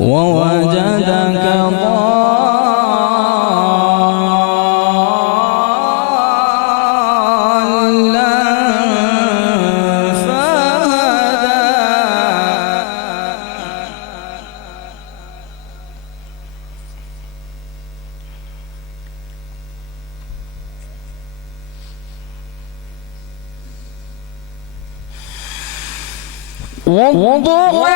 ووجدك ضالا فهدى والضحى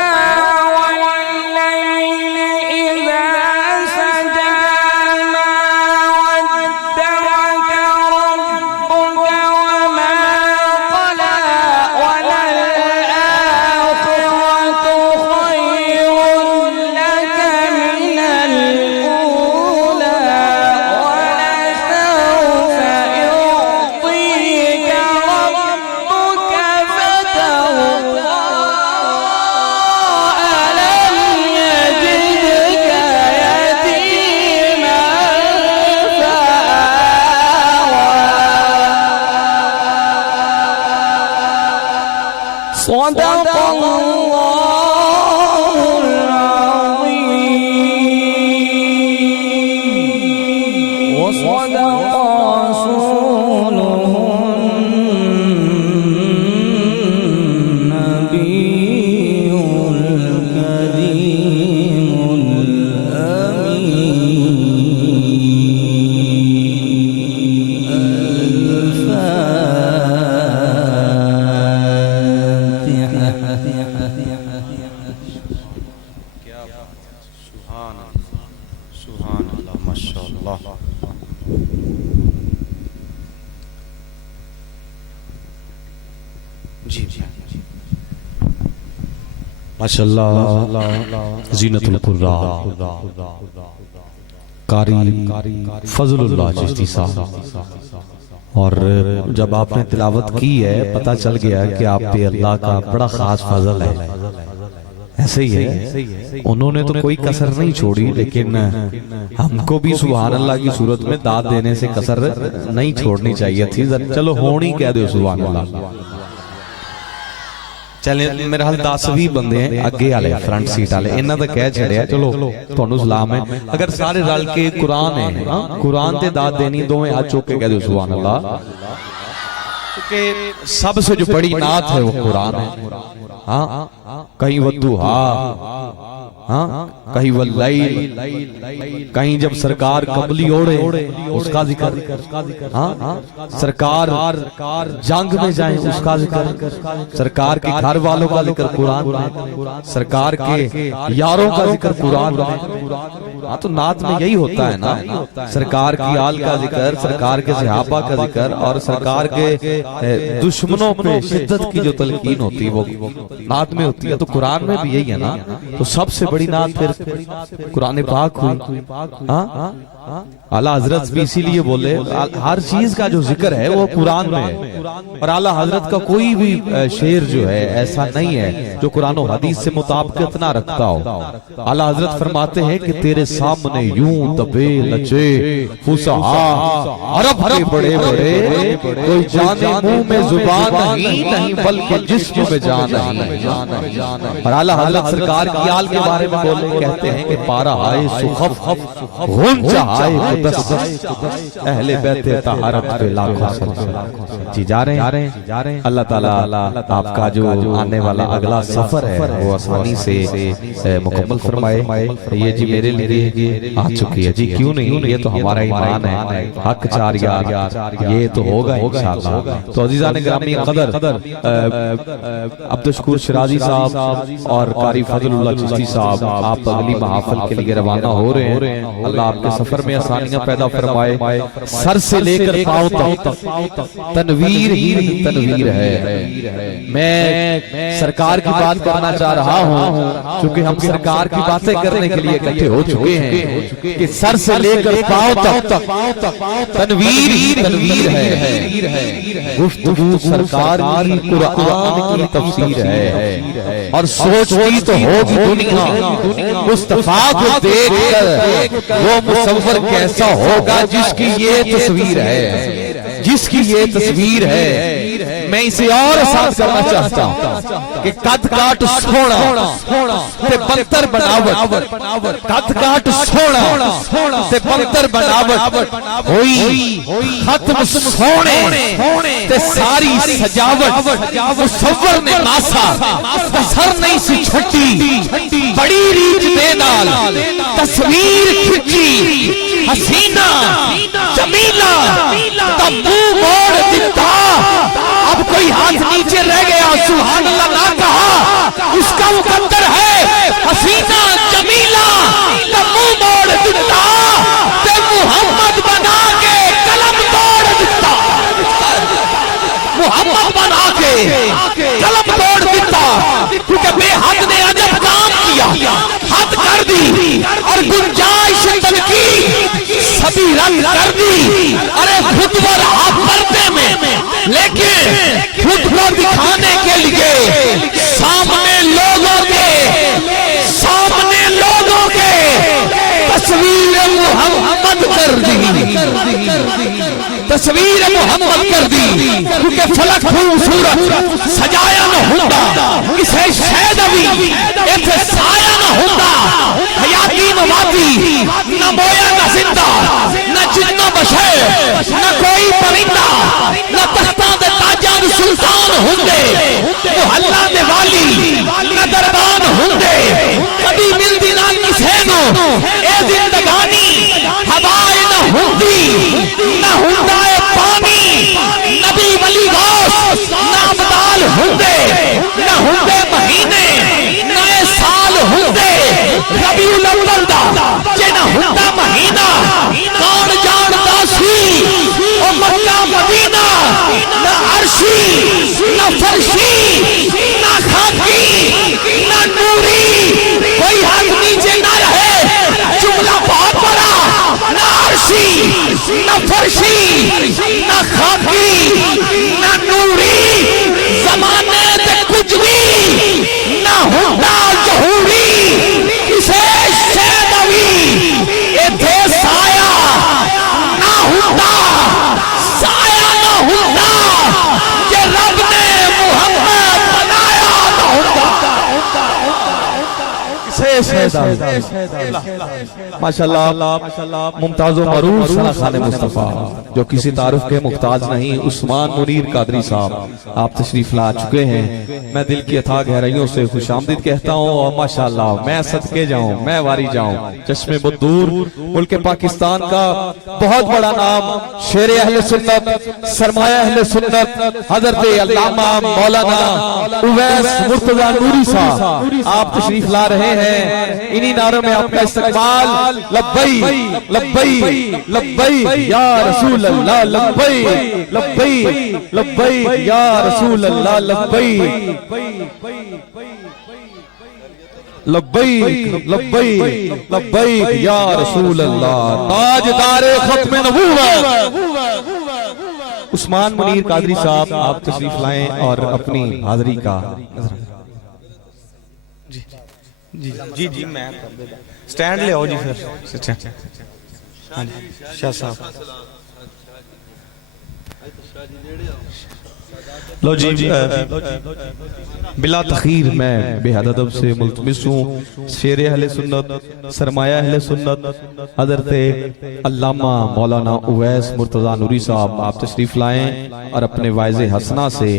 صدق الله العظيم وصدق رسوله النبي الكريم سبحان اللہ ماشاءاللہ. جی ماشاءاللہ. زینت القراء قاری فضل اللہ چشتی صاحب. اور جب آپ نے تلاوت کی ہے پتہ چل گیا کہ آپ پہ اللہ کا بڑا خاص فضل ہے. ایسے ہی ہے, انہوں نے تو کوئی کسر نہیں چھوڑی, لیکن ہم کو بھی سبحان اللہ کی صورت میں داد دینے سے کسر نہیں چھوڑنی چاہیے تھی. چلو ہونی کہہ دو سبحان اللہ. چلیں میرے حال 10-20 بندے ہیں اگے آلے فرنٹ سیٹ آلے, انہاں دا کہہ چھڑے ہیں. چلو تھانوں سلام ہے. اگر سارے رل کے قرآن ہیں, قرآن تے داد دینی دو میں ہاتھ چوک کے کہہ دو سبحان اللہ. کیونکہ سب سے جو بڑی نعت ہے وہ قرآن ہے. کہیں والضحیٰ, کہیں واللیل, کہیں جب سرکار قبلی اوڑے اس کا ذکر, سرکار جنگ میں جائیں اس کا ذکر, سرکار کے گھر والوں کا ذکر قرآن میں, سرکار کے یاروں کا ذکر قرآن میں. تو نعت میں یہی ہوتا ہے نا, سرکار کی آل کا ذکر, سرکار کے صحابہ کا ذکر, اور سرکار کے دشمنوں پہ شدت کی جو تلقین ہوتی ہے وہ نعت میں ہوتی ہے. تو قرآن میں بھی یہی ہے نا. تو سب سے بڑی نعت پھر قرآن پاک ہوئی. اعلیٰ حضرت بھی اسی لیے بولے ہر چیز کا جو ذکر ہے وہ قرآن میں ہے, اور اعلیٰ حضرت کا کوئی بھی شعر جو ہے ایسا نہیں ہے جو قرآن و حدیث سے مطابقت نہ رکھتا ہو. اعلیٰ حضرت فرماتے ہیں کہ تیرے سامنے یوں دبے لچے فصحا عرب کے بڑے بڑے, کوئی جانے منہ میں زبان نہیں بلکہ جسم میں جان نہیں. اور اعلیٰ حضرت سرکار کی آل کے بارے میں بولے کہتے ہیں کہ پارا آئے سخف غنچہ آئے قدس, اہل بیت طہارت پہ لاکھوں سلام. جی جا رہے ہیں. اللہ تعالیٰ آپ کا جو آنے والا اگلا سفر ہے وہ آسانی سے مکمل فرمائے. یہ جی میرے لیے آ چکی ہے. جی کیوں نہیں, یہ تو ہمارا ایمان ہے, حق چار یار, یہ تو ہوگا انشاءاللہ. تو عزیزان گرامی قدر عبدالشکور شرازی صاحب اور قاری فضل اللہ چشتی صاحب آپ اگلی محافل کے لیے روانہ ہو رہے ہیں. اللہ آپ کے سفر میں آسانیاں پیدا فرمائے. سر سے لے کر پاؤں تک تنویر ہی تنویر ہے. میں سرکار کی بات کرنا چاہ رہا ہوں چونکہ ہم سرکار کی باتیں کرنے کے لیے اکٹھے ہو چکے ہیں کہ سر سے لے کر پاؤں تک تنویر ہی تنویر ہے. گفتگو سرکار کی قرآن کی تفسیر ہے, اور سوچتی تو ہوگی دنیا مصطفیٰ کو دیکھ کر وہ مصور کیسا ہوگا جس کی یہ تصویر ہے, جس کی یہ تصویر ہے. میں اسے اور ساتھ کرنا چاہتا ہوں کہ قد کاٹ سونا تے بنتر بناوٹ، قد کاٹ سونا تے بنتر بناوٹ ہوئی ختم سونے تے ساری سجاوٹ، مصور نے ناسا سر نہیں سی چھٹی، بڑی ریچ دے نال تصویر کھچی، حسینہ جمیلہ تبو موڑ دیتا، اب کوئی ہاتھ نیچے رہ گیا سبحان اللہ نہ کہا، اس کا مقدر ہے حسینہ جمیلہ تبو موڑ دیتا تے محمد بنا کے قلم توڑ دیتا، محمد بنا کے قلم توڑ دیتا، کیونکہ بے حد نے عجب کام کیا، حد کر دی اور گنجائش تنقید سبھی رنگ کر دی، ارے خود کو رہا پردے میں، لیکن خود کو دکھانے کے لیے سامنے لوگوں کے تصویر محمد کر دی، تصویر محمد کر دی، کیونکہ فلک خوبصورت سجایا نہ ہوتا، کسے شہد ابھی ایتھے سایہ نہ ہوتا، حیاتی موادی نہ مویا نہ زندہ، نہ جن نہ بشر، نہ کوئی پرندہ، نہ تختہ دے تاجان سلطان ہوندے، محلہ دے والی نہ دربان ہوندے، کبھی مل دی نہ کسے نو اے زندگانی ہوائے نہ ہوندی، نہ ہوندہ اے پانی، نبی ولی غوث نہ عبدال ہوندے، نہ ہوندے مہینے نہ اے سال ہوندے، ربیع الاول دا جے نہ ہوندہ مہینہ کون جانتا سی، او مکہ مدینہ نہ عرشی نہ فرشی نہ خاکی نہ نوری، کوئی ہاتھ نیچے نہ رہے، جملہ بہت بڑا، نہ عرشی نہ فرشی نہ خاکی نہ نوری، زمانے تے کچھ بھی نہ ہوتا ظہوری، کسے شیدوی ایتھے سایہ نہ ہوتا، سایہ نہ ہوتا، کہ رب نے محمد بنایا نہ ہوتا، کسے شیدوی ماشاءاللہ ممتاز و معروف ثنا خان مصطفیٰ جو کسی تعارف کے محتاج نہیں، عثمان منیر قادری صاحب آپ تشریف لا چکے ہیں، میں دل کی اتھا گہرائیوں سے خوش آمدید کہتا ہوں، اور ماشاءاللہ میں صدقے جاؤں، میں واری جاؤں، چشم بدور ملک پاکستان کا بہت بڑا نام، شیر اہل سنت، سرمایہ اہل سنت، حضرت علامہ مولانا اویس مرتضی نوری صاحب آپ تشریف لا رہے ہیں، انہی نعروں میں آپ کا استقبال، لبئی لبئی لبئی یا رسول اللہ، لبئی لبئی لبئی یا رسول اللہ، لبئی لبئی لبئی لبئی یا رسول اللہ، تاجدار ختم نبوت عثمان منیر قادری صاحب آپ تشریف لائیں اور اپنی حاضری کا جی میں سٹینڈ لے آؤ جی پھر ہاں جی شاہ صاحب لو جی بلا تخیر میں بے حد ادب سے ملتمس ہوں، شیر اہل سنت، سرمایہ اہل سنت، حضرت علامہ مولانا اویس مرتضی نوری صاحب آپ تشریف لائیں اور اپنے وائز حسنہ سے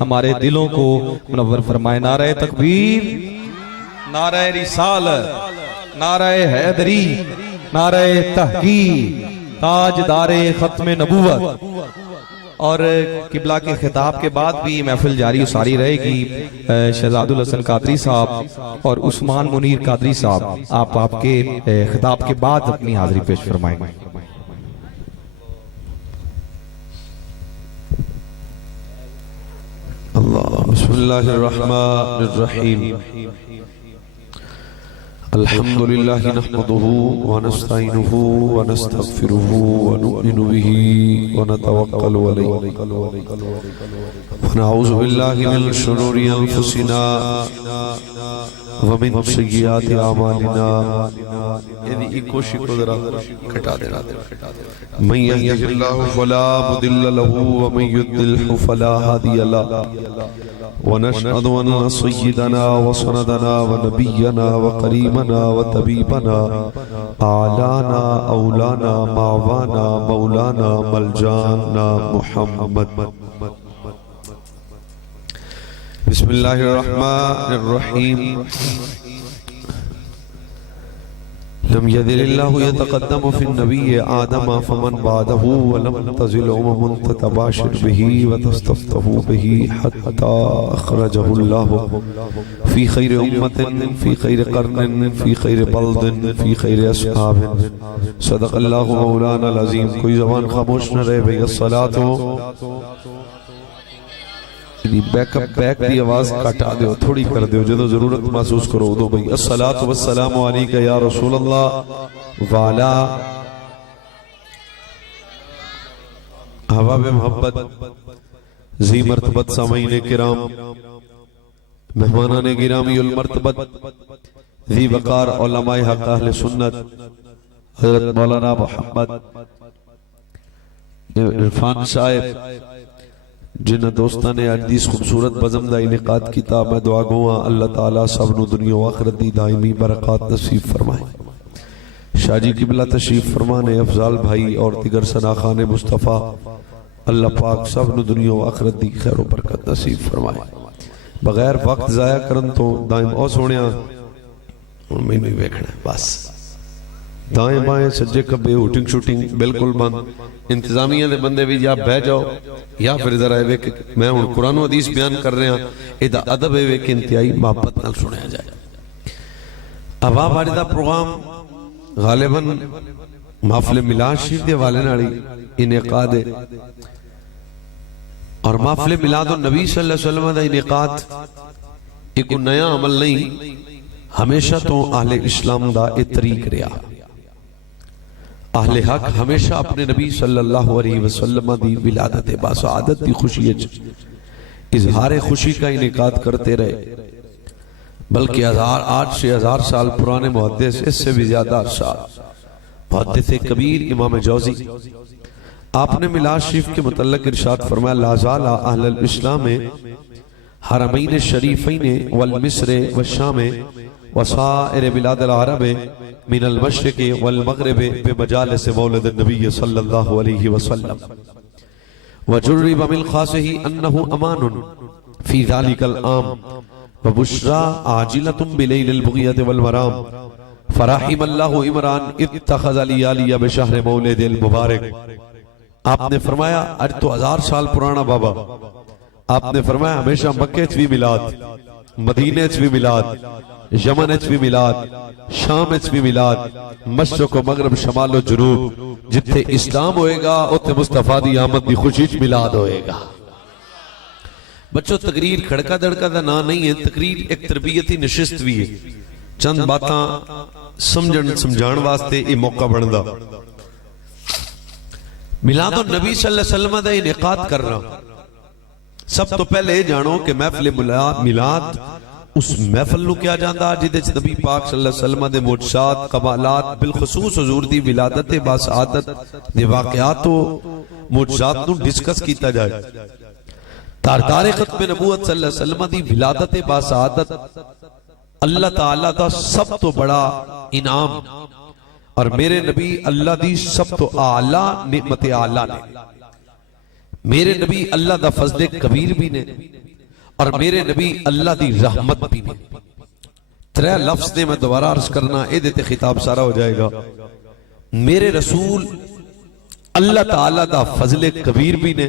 ہمارے دلوں کو منور فرمائیں، نعرہ تکبیر، نعرہ رسالت، نعرہ حیدری، نعرہ تحقیق، تاجدار ختم نبوت، اور قبلہ کے خطاب کے بعد بھی محفل جاری و ساری رہے گی، شہزاد الحسن قادری صاحب اور عثمان منیر قادری صاحب آپ کے خطاب کے بعد اپنی حاضری پیش فرمائیں گے۔ اللہ بسم اللہ الرحمن الرحیم، الحمد لله نحمده ونستعينه ونستغفره ونؤمن به ونتوكل عليه ونعوذ بالله من شرور أنفسنا ومن سیئات اعمالنا ایک کوشش کو ذرا گھٹا دینا من یهده اللہ فلا مضل له ومن یضلل فلا هادی له ونشهد ان سيدنا وسندنا ونبينا وكريمنا وطبيبنا اعلانا اولانا معوانا مولانا ملجانا محمد بسم اللہ الرحمن الرحیم لم يذل الله يتقدم في النبي آدم فمن بعده ولم تزل تتباشر به وتستفتح به حتى أخرجه الله في خير أمة في خير قرن في خير بلد في خير أصحاب صدق الله مولانا العظيم کوئی زبان خاموش نہ رہے بھئی الصلاة بیک اپ بیک دی آواز کٹا دیو تھوڑی کر دیو جدو ضرورت محسوس کرو دو بھئی الصلاة والسلام علیکہ یا رسول اللہ وعلا حباب محبت ذی مرتبت سامعین کرام مہمانان گرامی المرتبت ذی وقار علماء حق اہل سنت حضرت مولانا محمد عرفان صاحب جن دوستان نے حدیث خوبصورت بزم دا انعقاد کیتا میں دعا گواں اللہ تعالیٰ سب نو دنیا و آخرت دی دائمی برکات نصیب فرمائے شاہ جی قبلہ تشریف فرمانے افضال بھائی اور دیگر سناخان مصطفیٰ اللہ پاک سب نو دنیا و آخرت دی خیر و برکت نصیب فرمائے بغیر وقت ضائع کرن تو دائم او سونیا میں نہیں بیکھنا ہے بس دائیں بائیں سجے کبے ہوٹنگ شوٹنگ بالکل بند انتظامیہ دے بندے بھی یا بہ جاؤ یا پھر ذرا ہے کہ میں ہوں قرآن و حدیث بیان کر رہے ہیں ایدہ ادب ہے کہ انتہائی محبت نال سنیا جائے ابا باردہ پروگرام غالباً محفل میلاد شریف دے والے ناڑی انعقاد ہے اور محفل میلاد النبی صلی اللہ علیہ وسلم دا انعقاد ایک نیا عمل نہیں ہمیشہ تو اہل اسلام دا ایک طریق رہا اہل حق ہمیشہ اپنے نبی صلی اللہ علیہ وسلم دی ولادت باسعادت دی خوشی اظہار خوشی کا انعقاد کرتے رہے بلکہ 8,000 سال پرانے محدث اس سے بھی زیادہ سال محدث کبیر امام جوزی آپ نے میلاد شریف کے متعلق ارشاد فرمایا لا زال اہل الاسلام حرمین شریفین والمصر والشام وسائر بلاد العرب من المشرق والمغرب بمجالس مولد النبی صلی اللہ علیہ وسلم وجرب من خاصه انه امان في ذلك العام وبشرى عاجلة بليل البغية والمرام فرحم الله عمران اتخذ لیالی بشہر مولد المبارک آپ نے فرمایا اج تو 1000 سال پرانا بابا آپ نے فرمایا ہمیشہ مکہ چ بھی میلاد مدینہ چ بھی میلاد یمن چ بھی میلاد شام چ بھی میلاد مشرق و مغرب شمال و جنوب جتھے اسلام ہوئے گا اتھے مصطفیٰ دی آمد دی خوشی چ میلاد ہوئے گا بچوں تقریر کھڑکا دڑکا دا نا نہیں ہے تقریر ایک تربیتی نشست بھی ہے چند باتاں سمجھان واسطے یہ موقع بندا میلاد النبی صلی اللہ علیہ وسلم دا انعقاد کرنا سب تو پہلے جانو کہ محفل میلاد اس محفل نو کیا جاندہ جیدے نبی پاک صلی اللہ علیہ وسلم دے معجزات کمالات بالخصوص حضور دی ولادت باسعادت دے واقعات و معجزات نو ڈسکس کیتا جائے تاردار ختم نبوت صلی اللہ علیہ وسلم دی ولادت باسعادت اللہ تعالیٰ دا سب تو بڑا انعام اور میرے نبی اللہ دی سب تو اعلیٰ نعمت اعلیٰ نے میرے نبی اللہ دا فضل کبیر بھی نے اور میرے نبی اللہ دی رحمت بھی نے 3 لفظ نے میں دوبارہ عرض کرنا اے دیتے خطاب سارا ہو جائے گا میرے رسول اللہ تعالیٰ دا فضل کبیر بھی نے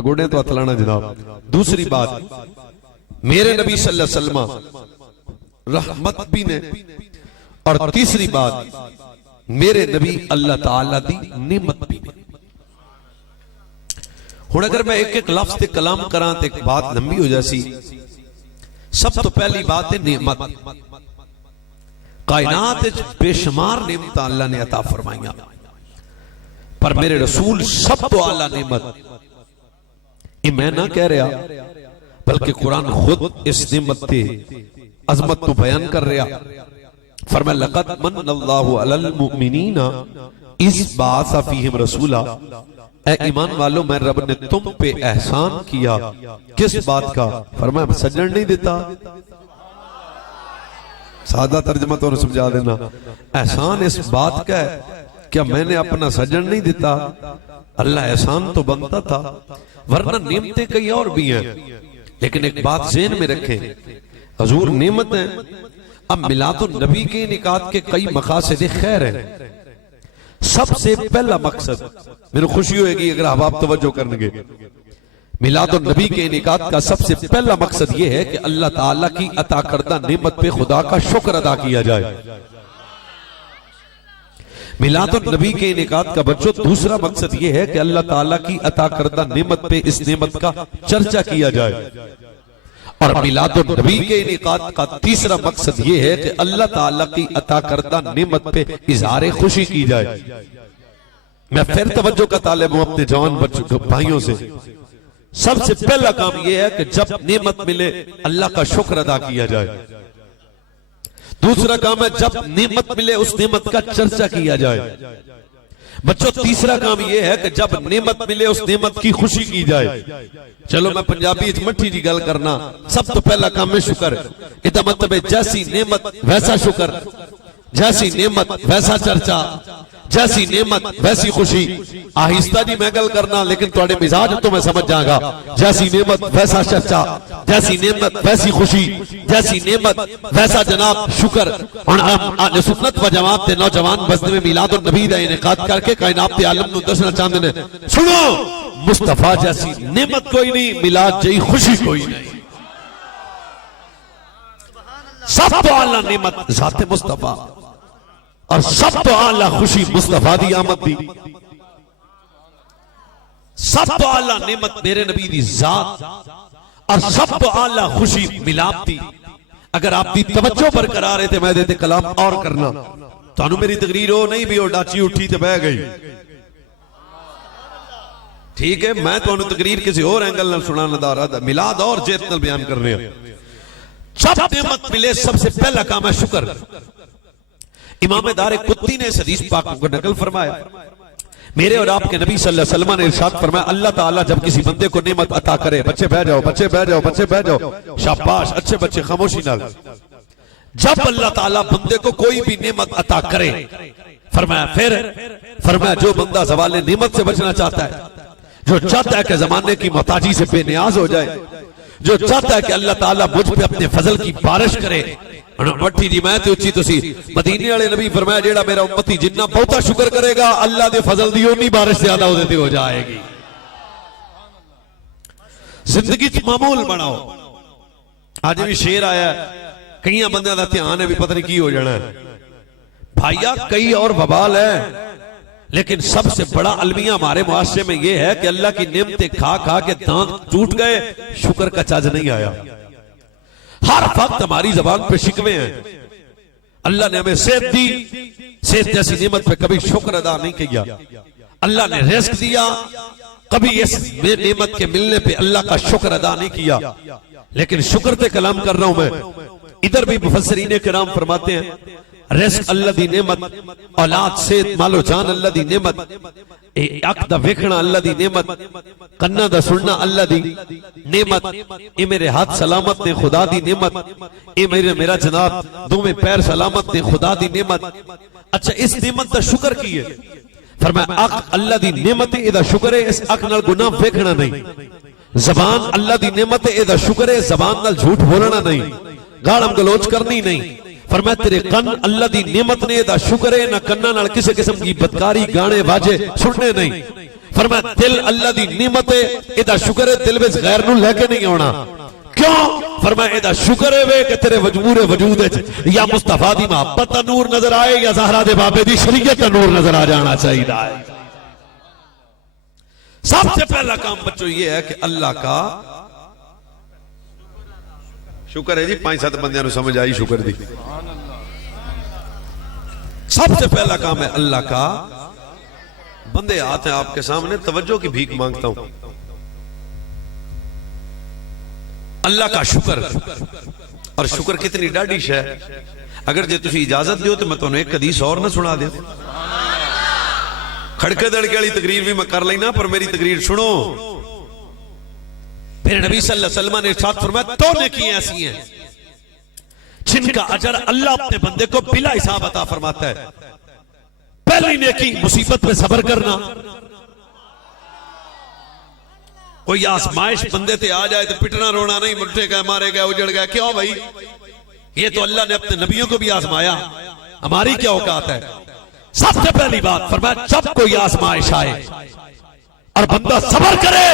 اگوڑے تو اطلانا جناب دوسری بات میرے نبی صلی اللہ علیہ وسلم رحمت بھی نے اور تیسری بات میرے نبی اللہ تعالیٰ دی نعمت بھی نے ہون اگر میں ایک لفظ تے کلام کران تے ایک بات لمبی ہو جیسی سب تو پہلی بات ہے نعمت کائنات بے شمار نعمت اللہ نے عطا فرمائیاں پر میرے رسول سب تو اعلیٰ نعمت یہ میں نہ کہہ رہا بلکہ قرآن خود اس نعمت تے عظمت تو بیان کر رہا. فرمایا لقد من اللہ علی المؤمنین اس بعث فیہم رسولا. اے ایمان والو میں رب نے تم پہ احسان کیا. کس بات کا؟ فرمایا سجن نہیں دیتا. سادہ ترجمہ تو سمجھا دینا. احسان اس بات کا ہے کیا میں نے اپنا سجن نہیں دیتا؟ اللہ احسان تو بنتا تھا، ورنہ نعمتیں کئی اور بھی ہیں. لیکن ایک بات ذہن میں رکھیں، حضور نعمت ہیں. اب میلاد النبی کے انعقاد کے کئی مقاصد خیر ہیں. سب سے پہلا مقصد، میرے خوشی ہوئے گی اگر احباب توجہ کریں گے، میلاد النبی کے انعقاد کا سب سے پہلا مقصد یہ ہے کہ اللہ تعالیٰ کی عطا کردہ نعمت پہ خدا کا شکر ادا کیا جائے. میلاد النبی کے انعقاد کا بچوں دوسرا مقصد یہ ہے کہ اللہ تعالیٰ کی عطا کردہ نعمت پہ اس نعمت کا چرچا کیا جائے. اور میلاد النبی کے انعقاد کا تیسرا مقصد یہ ہے کہ اللہ تعالیٰ کی عطا کردہ نعمت پہ اظہار خوشی کی جائے. میں پھر توجہ کا طالب ہوں اپنے جوان بھائیوں سے. سب سے پہلا کام یہ ہے کہ جب نعمت ملے اللہ کا شکر ادا کیا جائے. دوسرا کام ہے جب نعمت ملے اس نعمت کا چرچا کیا جائے. بچوں تیسرا کام یہ ہے کہ جب نعمت ملے اس نعمت کی خوشی کی جائے. چلو میں پنجابی مٹھی جی گل کرنا. سب تو پہلا کام ہے شکر. ادا مطلب ہے جیسی نعمت ویسا شکر، جیسی نعمت ویسا چرچا، جیسی نعمت ویسی خوشی. آہستہ جی میں گل کرنا لیکن تھوڑے مزاج تو میں سمجھ جاؤں گا. جیسی نعمت ویسا چرچا، جیسی نعمت ویسی خوشی، جیسی نعمت ویسا جناب شکر. اور آج سنت و جماعت تے نوجوان بزد میں میلاد النبی دا انعقاد کر کے کائنات تے عالم نو دسنا چاہتے ہیں سنو مصطفیٰ جیسی نعمت کوئی نہیں، میلاد جئی خوشی کوئی نہیں. سب تو اعلیٰ نعمت ذات مصطفیٰ اور سب تو اعلیٰ خوشی مصطفیٰ دی آمد دی. سب تو اعلیٰ نعمت میرے نبی دی ذات اور سب تو اعلیٰ خوشی میلاد دی. اگر آپ دی توجہ برقرار ہے تو میں دیتے کلام اور کرنا. تو انہوں میری تقریر ہو نہیں بھی ہو ڈاچی اٹھی تو بہ گئی. ٹھیک ہے میں تو انہوں تقریر کسی اور اینگل نہ سنانا دا رہا تھا. میلاد اور جیت نل بیان کر رہے ہیں. جب نعمت ملے سب سے پہلا کام ہے شکر. امام دار قطی نے اس حدیث پاک کو نقل فرمایا. میرے اور آپ کے نبی صلی اللہ علیہ وسلم نے ارشاد فرمایا اللہ تعالیٰ جب کسی بندے کو نعمت عطا کرے، بچے بہ جاؤ بچے بہ جاؤ بچے بہ جاؤ، شاباش اچھے بچے خاموشی نال. جب اللہ تعالیٰ بندے کو کوئی بھی نعمت عطا کرے فرمایا جو بندہ زوال نعمت سے بچنا چاہتا ہے، جو چاہتا ہے کہ زمانے کی محتاجی سے بے نیاز ہو جائے، جو چاہتا ہے کہ اللہ تعالیٰ مجھ پہ اپنے فضل کی بارش کرے. مٹھی جی میں تے اچھی تسی مدینے والے نبی فرمایا جیڑا میرا امتی جنہ بہتا شکر کرے گا اللہ دے فضل دی اونی بارش زیادہ ہو دیتے ہو جائے گی. زندگی چ معمول بناؤ. آج بھی شیر آیا ہے کئی بندے دا دھیان ہے بھی پتہ نہیں کی ہو جانا ہے. بھائیا کئی اور وبال ہے لیکن سب سے بڑا المیہ ہمارے معاشرے میں یہ ہے کہ اللہ کی نعمتیں کھا کھا کے دانت ٹوٹ گئے، شکر کا چاج نہیں آیا. ہر وقت ہماری زبان پہ شکوے ہیں. اللہ نے ہمیں صحت دی، صحت جیسی نعمت پہ کبھی شکر ادا نہیں کیا. اللہ نے رزق دیا، کبھی اس نعمت کے ملنے پہ اللہ کا شکر ادا نہیں کیا. لیکن شکر تے کلام کر رہا ہوں میں. ادھر بھی مفسرین کرام فرماتے ہیں رزق اللہ دی نعمت، اولاد صحت مال و جان اللہ دی نعمت، اک دا ویکھنا اللہ دی نعمت، کنا دا سننا اللہ دی نعمت، اے میرے ہاتھ سلامت نے خدا دی نعمت، اے میرا جناب دو میں پیر سلامت نے خدا دی نعمت. اچھا اس نعمت دا شکر کیے فرمایا اک اللہ دی نعمت اے دا شکر ہے اس اک نال گناہ ویکھنا نہیں. زبان اللہ دی نعمت اے دا شکر ہے زبان نال جھوٹ بولنا نہیں، گالم گلوچ کرنی نہیں. فرمایا تیرے کن اللہ دی نعمت نے دا شکر ہے نہ کنہ نال کسی قسم کی بدکاری گانے واجے سننے نہیں. فرمایا دل اللہ دی نعمت ہے دا شکر ہے دل وچ غیر نو لے کے نہیں آنا. کیوں؟ فرمایا دا شکر ہے کہ تیرے وجود یا مصطفیٰ دی محبت دا نور نظر آئے یا زہرا دے بابے دی شریعت دا نور نظر آ جانا چاہیے. سب سے پہلا کام بچوں یہ ہے کہ اللہ کا شکر ہے. جی 5-7 بندیاں نو سمجھ آئی شکر دی. سب سے پہلا کام ہے اللہ کا. بندے آتے ہیں آپ کے سامنے توجہ کی بھیک مانگتا ہوں. اللہ کا شکر. اور شکر کتنی ڈاڈی شے. اگر جے تسی اجازت دیو تو میں تانوں ایک حدیث اور نہ سنا دیاں. کھڑکے دڑکے والی تقریر بھی میں کر لینا پر میری تقریر سنو. پھر نبی صلی اللہ علیہ وسلم نے ارشاد فرمایا تو نیکیاں ایسی ہیں جن کا اجر اللہ اپنے بندے کو بلا حساب عطا فرماتا ہے. پہلی نیکی مصیبت پہ صبر کرنا. کوئی آزمائش بندے تے آ جائے تو پٹنا رونا نہیں, مٹھے گئے مارے گئے اجڑ گئے. کیوں بھائی؟ یہ تو اللہ نے اپنے نبیوں کو بھی آزمایا, ہماری کیا اوقات ہے؟ سب سے پہلی بات فرمایا جب کوئی آزمائش آئے اور بندہ صبر کرے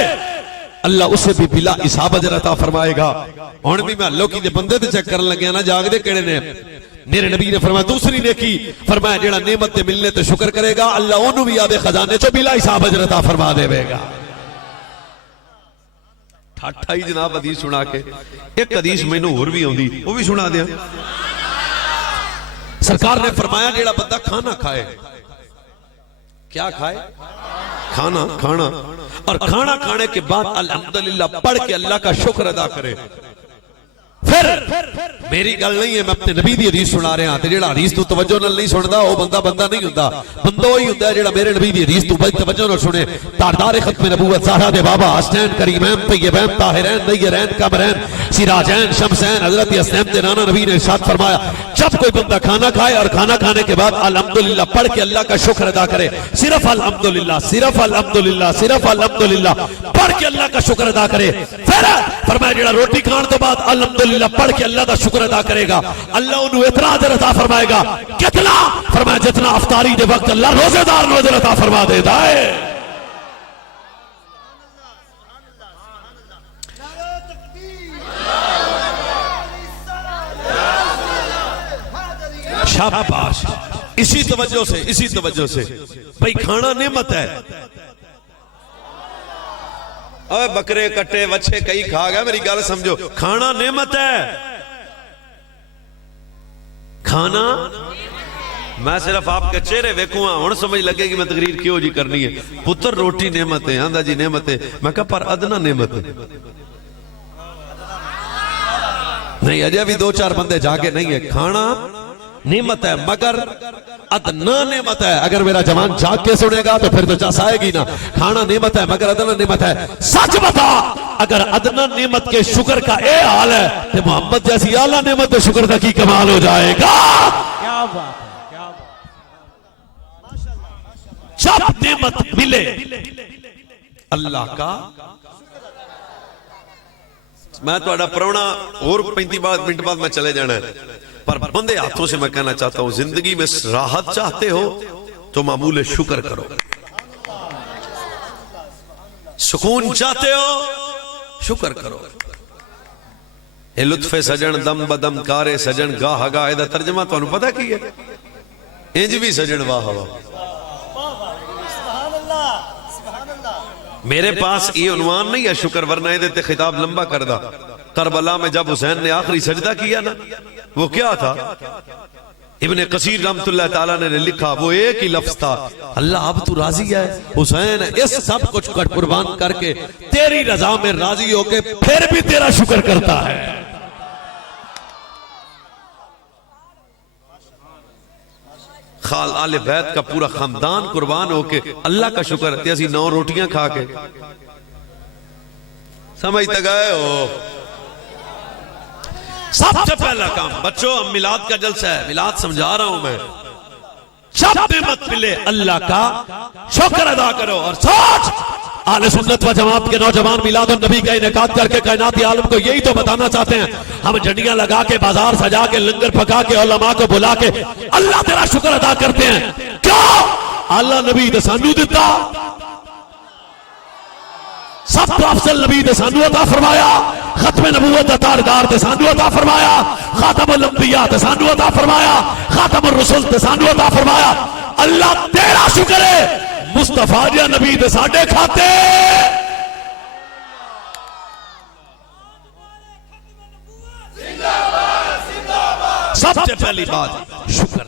اللہ اسے بھی بلا حساب اجر عطا فرمائے گا. ہن بھی میں اللہ کی بندے تے چیک کرن لگیا نا جاگ دے کیڑے نے. میرے نبی نے فرمایا دوسری نیکی فرمایا جیڑا نعمت تے ملنے تے شکر کرے گا اللہ اونوں بھی آدے خزانے چوں بلا حساب اجر عطا فرما دے گا. ٹھاٹھا ہی جناب حدیث سنا کے ایک حدیث مینوں ہور بھی آوندی وہ بھی سنا دیاں. سرکار نے فرمایا جیڑا بندہ کھانا کھائے, کیا کھائے؟ کھانا کھانا, اور کھانا کھانے کے بعد الحمدللہ پڑھ کے اللہ کا شکر ادا کرے. پھر میری گل نہیں ہے, میں اپنے نبی دی حدیث سنا رہا ہاں. تے جیڑا حدیث تو توجہ نال نہیں سندا او بندہ بندہ نہیں ہوندا. بندہ وہی ہوندا ہے جیڑا میرے نبی دی حدیث تو توجہ نال سنے. تاجدار ختم نبوت زہرا دے بابا حسنین کریمین طیبین طاہرین نیرین قمرین سراجین شمسین حضرت حسنین دے نانا نبی نے ارشاد فرمایا جب کوئی بندہ کھانا کھائے اور کھانا کھانے کے بعد الحمدللہ پڑھ کے اللہ کا شکر ادا کرے, صرف الحمدللہ صرف الحمدللہ صرف الحمدللہ پڑھ کے اللہ کا شکر ادا کرے. پھر فرمایا جیڑا روٹی کھان تو بعد الحمدللہ پڑھ کے اللہ دا شکر ادا کرے گا اللہ انہوں اتنا اجر عطا فرمائے گا. کتنا؟ فرمایا جتنا افطاری دے وقت اللہ روزے دار نو اجر عطا فرما دیتا ہے. شاباش. اسی توجہ سے بھئی کھانا نعمت ہے. اوے بکرے کٹے وچھے کئی کھا گیا, میری گل سمجھو, کھانا نعمت ہے. کھانا میں صرف آپ کے چہرے ویکھوں ہاں ہن سمجھ لگے کہ میں تقریر کیوں جی کرنی ہے. پتر روٹی نعمت ہے, آندا جی نعمت ہے. میں کہا پر ادنا نعمت ہے نہیں, اجے بھی دو چار بندے جاگے نہیں ہے. کھانا نعمت ہے مگر ادنا نعمت ہے. اگر میرا جوان جاگ کے سنے گا تو پھر تو چاس آئے گی نا. کھانا نعمت ہے مگر ادنا نعمت ہے. سچ بتا اگر ادنا نعمت کے شکر کا اے حال ہے تو محمد جیسی اعلیٰ نعمت تو شکر کا کی کمال ہو جائے گا. کیا بات ہے. جب نعمت ملے اللہ کا, میں تو اڈا پرونا اور 35 منٹ بعد میں چلے جانا ہے, پر بندے ہاتھوں سے میں کہنا چاہتا ہوں زندگی میں راحت چاہتے ہو تو معمول شکر کرو. سکون چاہتے ہو شکر کرو. اے لطف سجن دم بدم کارے سجن گاہ گاہ دا ترجمہ تو انہوں پتہ کی ہے انج بھی سجن واہ واہ. میرے پاس یہ عنوان نہیں ہے شکر, ورنہ یہ دیتے خطاب لمبا کردہ. کربلا میں جب حسین نے آخری سجدہ کیا نا وہ کیا تھا؟ ابن قصیر رحمت اللہ تعالیٰ نے لکھا وہ ایک ہی لفظ تھا, اللہ اب تو راضی ہے حسین اس سب کچھ قربان کر کے تیری رضا میں راضی ہو کے پھر بھی تیرا شکر کرتا ہے. خال آل بیت کا پورا خاندان قربان ہو کے اللہ کا شکر کرتے اسی 9 روٹیاں کھا کے. سمجھتے گئے ہو؟ سب سے پہلا کام بچوں اب میلاد کا جلسہ ہے, میلاد سمجھا رہا ہوں میں. جب نعمت ملے اللہ کا شکر ادا کرو. اور سوچ اہل سنت و جماعت کے نوجوان میلاد النبی کا انعقاد کر کے کائناتی عالم کو یہی تو بتانا چاہتے ہیں. ہم جھنڈیاں لگا کے بازار سجا کے لنگر پکا کے علماء کو بلا کے اللہ تیرا شکر ادا کرتے ہیں. کیوں؟ اللہ نبی نے سانو دیتا, سب تو افضل نبی نے سانو عطا فرمایا, ختم نبوت تاجدار نے سانو عطا فرمایا, خاتم الانبیاء نے سانو عطا فرمایا, خاتم الرسل نے سانو عطا فرمایا. اللہ تیرا شکر ہے مصطفیٰ جا نبی دے ساڈے کھاتے. سب سے پہلی بات شکر.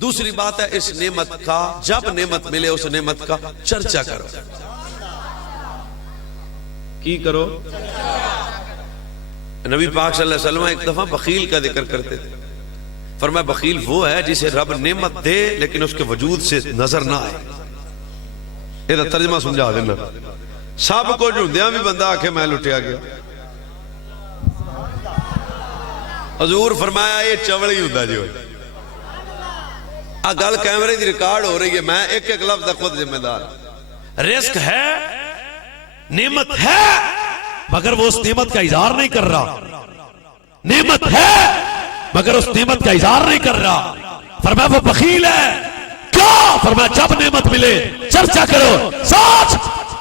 دوسری بات ہے اس نعمت کا جب نعمت ملے اس نعمت کا چرچا کرو. کی کرو؟ نبی پاک صلی اللہ علیہ وسلم ایک دفعہ بخیل کا ذکر کرتے تھے، فرمایا بخیل وہ ہے جسے رب نعمت دے لیکن اس کے وجود سے نظر نہ آئے. یہ ترجمہ سمجھا دینا. سب کچھ ہوندیاں بھی بندہ آکھے میں لٹیا گیا. حضور فرمایا یہ چوڑ ہی ہوتا جو گل کیمرے دی ریکارڈ ہو رہی ہے، میں ایک ایک لفظ خود ذمہ دار. رزق ہے، نعمت ہے، مگر وہ اس نعمت کا اظہار نہیں کر رہا. نعمت ہے مگر اس نعمت کا اظہار نہیں کر رہا. فرمایا وہ بخیل ہے. کیا؟ فرمایا جب نعمت ملے چرچا کرو. سوچ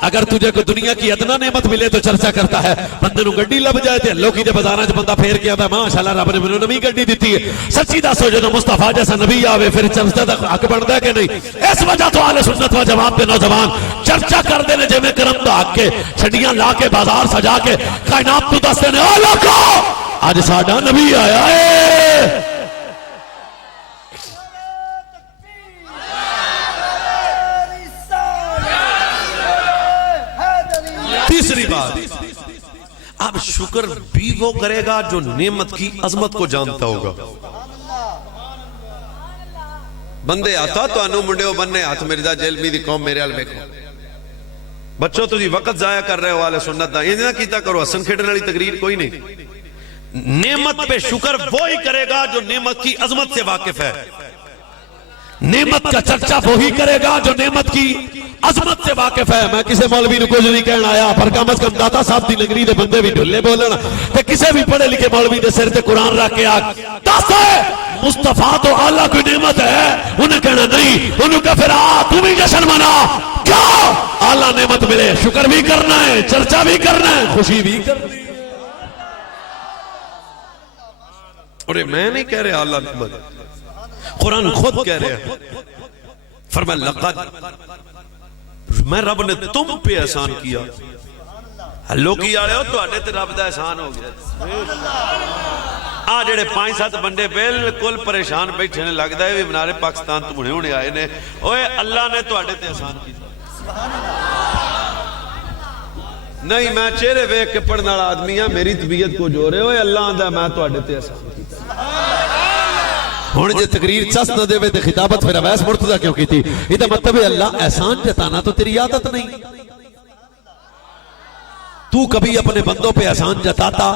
اگر تجھے کوئی دنیا کی ادنا نعمت ملے تو چرچا کرتا ہے. بندے نو گڈی لب جائے تے لوکی دے بازاراں وچ بندہ پھیر کے آندا ماشاءاللہ رب نے مینوں نویں گڈی دتی ہے. سچی دسو جدوں مصطفیٰ جیسا نبی آوے پھر چرچا دا حق بندا ہے کہ نہیں؟ اس وجہ تو اہل سنت و جماعت دے نوجوان چرچا کردے نے جویں کرم دا حق کے چھڑیاں لا کے بازار سجا کے کائنات تو دستے نے او لوکو اج ساڈا نبی آیا ہے. تیسری بات، اب شکر بھی وہ کرے گا جو نعمت کی عظمت کو جانتا ہوگا. بندے آتا تو انو منڈے بننے ہاتھ مرزا جیلمی دی قوم میرے علمے کو بچوں تو جی وقت ضائع کر رہے ہو والے سنت دا یہ نہ کیتا کرو. حسن کھیڑنے والی تقریر کوئی نہیں. نعمت پہ شکر وہی کرے گا جو نعمت کی عظمت سے واقف ہے. نعمت کا چرچا وہی کرے گا جو نعمت کی عظمت سے واقف ہے. میں کسی مولوی نے کچھ نہیں کہنا آیا پر کم از کم داتا صاحب دی لنگری دے بندے بھی ڈھلے بولنا تے کسے بھی پڑھے لکھے مولوی دے سر تے قرآن رکھ کے آگ دس ہے مصطفیٰ تو اللہ کوئی نعمت ہے. انہیں کہنا نہیں، انہیں کہا پھر تو بھی جشن منا. کیا؟ اللہ نعمت ملے شکر بھی کرنا ہے، چرچا بھی کرنا ہے، خوشی بھی کرنا ہے. اور میں نہیں کہہ رہے اللہ نعمت، قرآن خود کہہ رہے ہیں. فرمایا لقد میں رب نے تم پہ احسان کیا. لوکی آڑے ہو تو اڈے تے رب دا احسان ہو گیا. آ جڑے 5-7 بندے بالکل پریشان بیٹھے نے لگدا ہے منارے پاکستان تو ہنے ہنے آئے نے. اوئے اللہ نے تو اڈے تے احسان کیا. نہیں میں چہرے ویکھ کے پڑھن والا آدمی ہاں، میری طبیعت کو جو رہے ہوئے اللہ دا میں تو اڈے تے احسان کیا. ہون جے تقریر چس نہ دے تے خطابت پھر اویس مرتضی کیوں کی تھی؟ یہ مطلب ہے اللہ احسان جتانا تو تیری عادت نہیں. تو کبھی اپنے بندوں پہ احسان جتاتا؟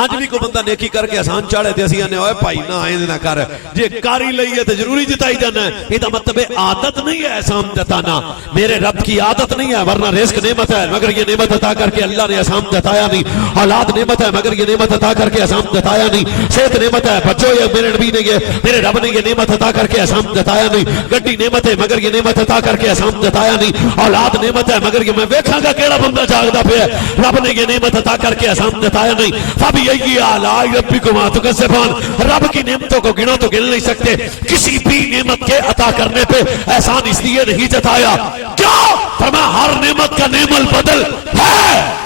آج بھی کو بندہ نیکی کر کے احسان چاڑے تے اسی آنے ہوئے پائی نہ آئیں نہ کر جے کاری لئیے تے ضروری جتائی جانا ہے. یہ مطلب عادت نہیں ہے احسان جتانا. میرے رب کی عادت نہیں ہے، ورنہ رزق نعمت ہے مگر یہ نعمت عطا کر کے اللہ نے احسان جتایا نہیں. اولاد نعمت ہے مگر یہ نعمت عطا کر کے احسان جتایا نہیں. صحت نعمت ہے بچوں یہ میرے نبی نے میرے رب نے یہ نعمت عطا کر کے احسان جتایا نہیں. گڈی نعمت ہے مگر یہ نعمت عطا کر کے احسان جتایا نہیں. اولاد نعمت ہے مگر یہ میں ویکھاں گا کیڑا بندہ جاگدا پیا رب نے یہ نعمت عطا کر کے احسان جتایا نہیں. فبأي آلاء ربكما تكذبان. رب کی نعمتوں کو گنا تو گن نہیں سکتے. کسی بھی نعمت کے عطا کرنے پہ احسان اس لیے نہیں جتایا. کیا؟ فرمایا ہر نعمت کا نعم البدل ہے.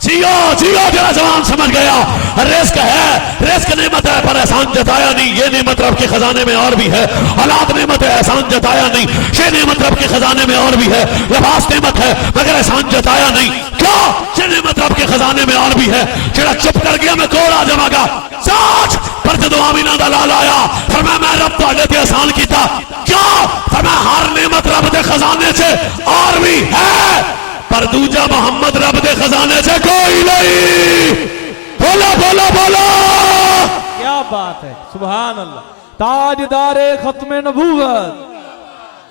جیو جرا جوان سمجھ گیا. رزق ہے، رزق نعمت ہے پر احسان جتایا نہیں. یہ نعمت رب کے خزانے میں اور بھی ہے. اولاد نعمت ہے احسان جتایا نہیں. یہ نعمت رب کے خزانے میں اور بھی ہے. لباس نعمت ہے مگر احسان جتایا نہیں. کیا؟ یہ نعمت رب کے خزانے میں اور بھی ہے. جڑا چپ کر گیا میں کوڑ آ جاواں گا. سوچ پر جدو آمینہ دا لال آیا فرمایا میں رب تہاڈے تے احسان کیتا. کیا؟ فرمایا ہر نعمت رب دے خزانے سے اور بھی ہے پر دوجا محمد رب دے خزانے سے کوئی نہیں. بولا بولا بولا. کیا بات ہے، سبحان اللہ. تاجدار ختم نبوت،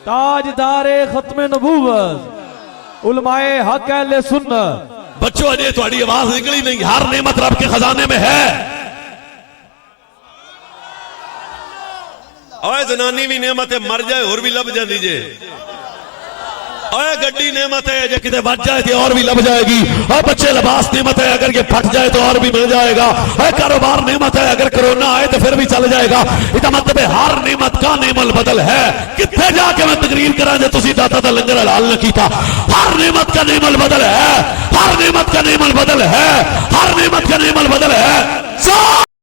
تاجدار ختم نبوت، علماء حق اہل سنت. بچوں اجے تہاڈی آواز نکلی نہیں. ہر نعمت رب کے خزانے میں ہے. اوے زنانی بھی نعمت ہے مر جائے اور بھی لب جاندی جے. اوے گڈی نعمت ہے جے کتے بچ جائے تو اور بھی لب جائے گی. اوے بچے لباس نعمت ہے اگر یہ پھٹ جائے تو اور بھی مل جائے گا. اوے کاروبار نعمت ہے اگر کرونا آئے تو پھر بھی چل جائے گا. یہ مطلب ہے ہر نعمت کا نعم البدل ہے. کتنے جا کے میں تقریر کراں جے تسی داتا دا لنگر حلال نہ کیتا. ہر نعمت کا نعم البدل ہے، ہر نعمت کا نعم البدل ہے، ہر نعمت کا نعم البدل ہے.